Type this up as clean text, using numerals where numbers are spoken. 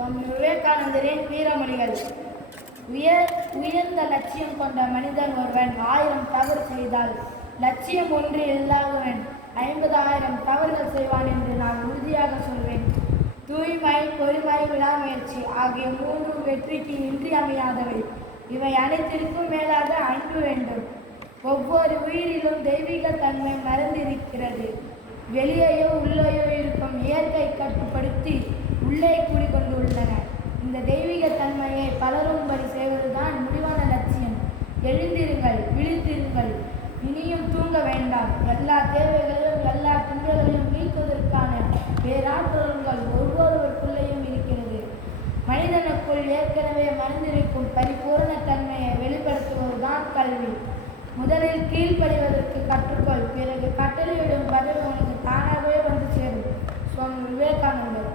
சுவாமி விவேகானந்தரின் வீரமொழிகள். உயர்ந்த லட்சியம் கொண்ட மனிதன் ஒருவன் 1000 தவறு செய்தால் லட்சியம் ஒன்று இல்லாதவன் 50,000 தவறுகள் செய்வான் என்று நான் உறுதியாக சொல்வேன். தூய்மை, பொறுமை, விடாமுயற்சி ஆகிய 3 வெற்றிக்கு இன்றியமையாதவை. இவை அனைத்திற்கும் மேலாக அன்பு வேண்டும். ஒவ்வொரு உயிரிலும் தெய்வீக தன்மை மறந்திருக்கிறது. வெளியேயோ உள்ளேயோ இருக்கும் இயற்கை கட்டுப்படுத்தி உள்ளே கூடிக்கொண்டுள்ளன. இந்த தெய்வீக தன்மையை பலரும்படி செய்வதுதான் முடிவான லட்சியம். எழுந்திருங்கள், விழித்திருங்கள், இனியும் தூங்க வேண்டாம். எல்லா தேவைகளையும் எல்லா துன்பங்களையும் நீக்குவதற்கான பேராற்றல்கள் ஒவ்வொருவருக்குள்ளேயும் இருக்கிறது. மனிதனுக்குள் ஏற்கனவே மறைந்திருக்கும் பரிபூர்ண தன்மையை வெளிப்படுத்துவதுதான் கல்வி. முதலில் கீழ்ப்படிவதற்கு கற்றுக்கொள், பிறகு கட்டளையிடும் பதில் உனக்கு தானாகவே வந்து சேரும். சுவாமி விவேகானந்தர்.